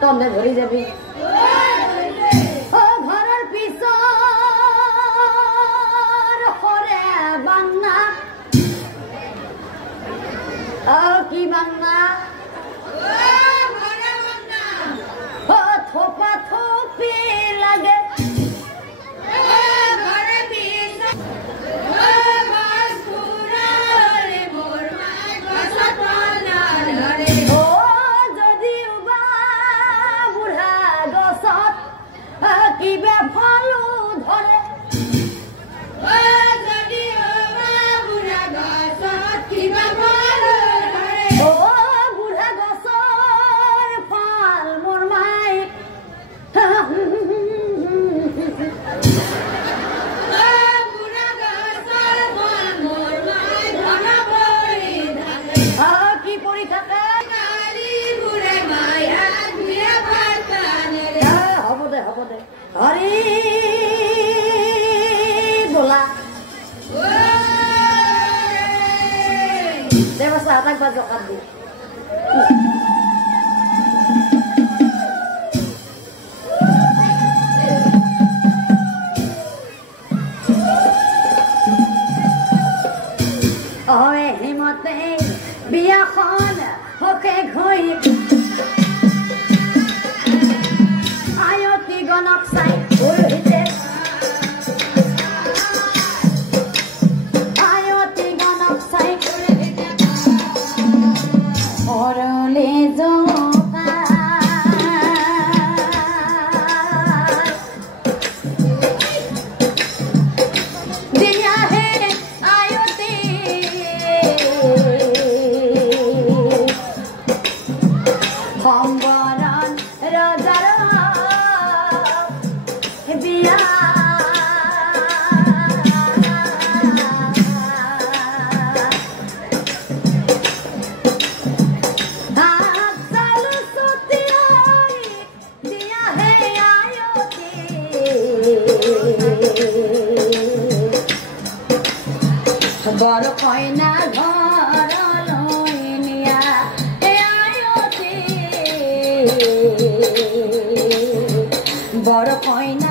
তন্দে ধরি যাবি ঘরের পিছর হরে বান্না কি বান্না থোপা থোপি লাগে কিবা ফলু ধরে ও বুঢ়া গছৰ ফল মোৰ মাই কি পৰি থাকে হ'ব দে হৰি বোলা দেবসা তাক বাজ কাট দি অয়ে হিমতে বিয়াখন হকে ঘই আয়তি গণক চাই উলহিতে আয়তি গণক চাই উলহিতে অৰলে জকা দিয়া হে আয়তি সম্বৰণ ৰজাৰ বড় কইনা ঘৰ লইনিয়া আয়তি বড় কইনা